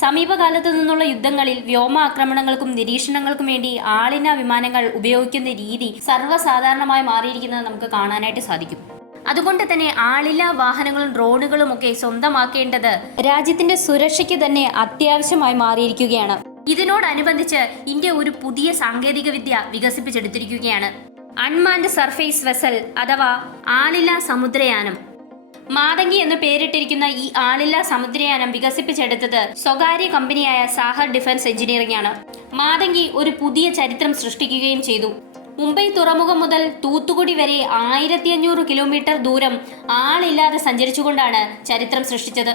സമീപകാലത്തു നിന്നുള്ള യുദ്ധങ്ങളിൽ വ്യോമാക്രമണങ്ങൾക്കും നിരീക്ഷണങ്ങൾക്കും വേണ്ടി ആളിന വിമാനങ്ങൾ ഉപയോഗിക്കുന്ന രീതി സർവസാധാരണമായി മാറിയിരിക്കുന്നത് നമുക്ക് കാണാനായിട്ട് സാധിക്കും. അതുകൊണ്ട് തന്നെ ആളില്ലാ വാഹനങ്ങളും ഡ്രോണുകളും ഒക്കെ സ്വന്തമാക്കേണ്ടത് രാജ്യത്തിന്റെ സുരക്ഷയ്ക്ക് തന്നെ അത്യാവശ്യമായി മാറിയിരിക്കുകയാണ്. ഇതിനോടനുബന്ധിച്ച് ഇന്ത്യ ഒരു പുതിയ സാങ്കേതിക വിദ്യ വികസിപ്പിച്ചെടുത്തിരിക്കുകയാണ്. അൺമാൻഡ് സർഫേസ് വെസൽ അഥവാ ആളില്ലാ സമുദ്രയാനം. മാതങ്കി എന്ന് പേരിട്ടിരിക്കുന്ന ഈ ആളില്ലാ സമുദ്രയാനം വികസിപ്പിച്ചെടുത്തത് സ്വകാര്യ കമ്പനിയായ സാഹർ ഡിഫൻസ് എഞ്ചിനീയറിംഗ് ആണ് മാതങ്കി ഒരു പുതിയ ചരിത്രം സൃഷ്ടിക്കുകയും ചെയ്തു. മുംബൈ തുറമുഖം മുതൽ തൂത്തുകുടി വരെ ആയിരത്തി അഞ്ഞൂറ് കിലോമീറ്റർ ദൂരം ആളില്ലാതെ സഞ്ചരിച്ചുകൊണ്ടാണ് ചരിത്രം സൃഷ്ടിച്ചത്.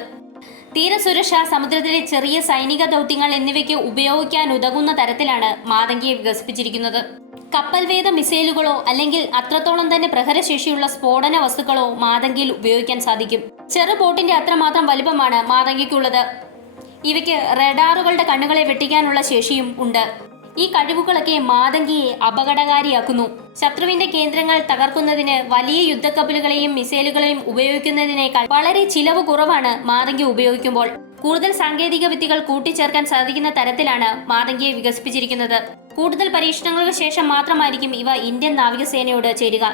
തീരസുരക്ഷ സമുദ്രത്തിലെ ചെറിയ സൈനിക ദൗത്യങ്ങൾ എന്നിവയ്ക്ക് ഉപയോഗിക്കാൻ ഉതകുന്ന തരത്തിലാണ് മാതങ്കിയെ വികസിപ്പിച്ചിരിക്കുന്നത്. കപ്പൽവേദ മിസൈലുകളോ അല്ലെങ്കിൽ അത്രത്തോളം തന്നെ പ്രഹരശേഷിയുള്ള സ്ഫോടന വസ്തുക്കളോ മാതങ്കിയിൽ ഉപയോഗിക്കാൻ സാധിക്കും. ചെറു ബോട്ടിന്റെ അത്രമാത്രം വലുപ്പമാണ് മാതങ്കിക്കുള്ളത്. ഇവയ്ക്ക് റഡാറുകളുടെ കണ്ണുകളെ വെട്ടിക്കാനുള്ള ശേഷിയും ഉണ്ട്. ഈ കഴിവുകളൊക്കെ മാതങ്കിയെ അപകടകാരിയാക്കുന്നു. ശത്രുവിന്റെ കേന്ദ്രങ്ങൾ തകർക്കുന്നതിന് വലിയ യുദ്ധക്കപ്പലുകളെയും മിസൈലുകളെയും ഉപയോഗിക്കുന്നതിനേക്കാൾ വളരെ ചിലവ് കുറവാണ് മാതങ്കി ഉപയോഗിക്കുമ്പോൾ. കൂടുതൽ സാങ്കേതിക വിദ്യകൾ കൂട്ടിച്ചേർക്കാൻ സാധിക്കുന്ന തരത്തിലാണ് മാതങ്കിയെ വികസിപ്പിച്ചിരിക്കുന്നത്. കൂടുതൽ പരീക്ഷണങ്ങൾക്ക് ശേഷം മാത്രമായിരിക്കും ഇവ ഇന്ത്യൻ നാവികസേനയോട് ചേരുക.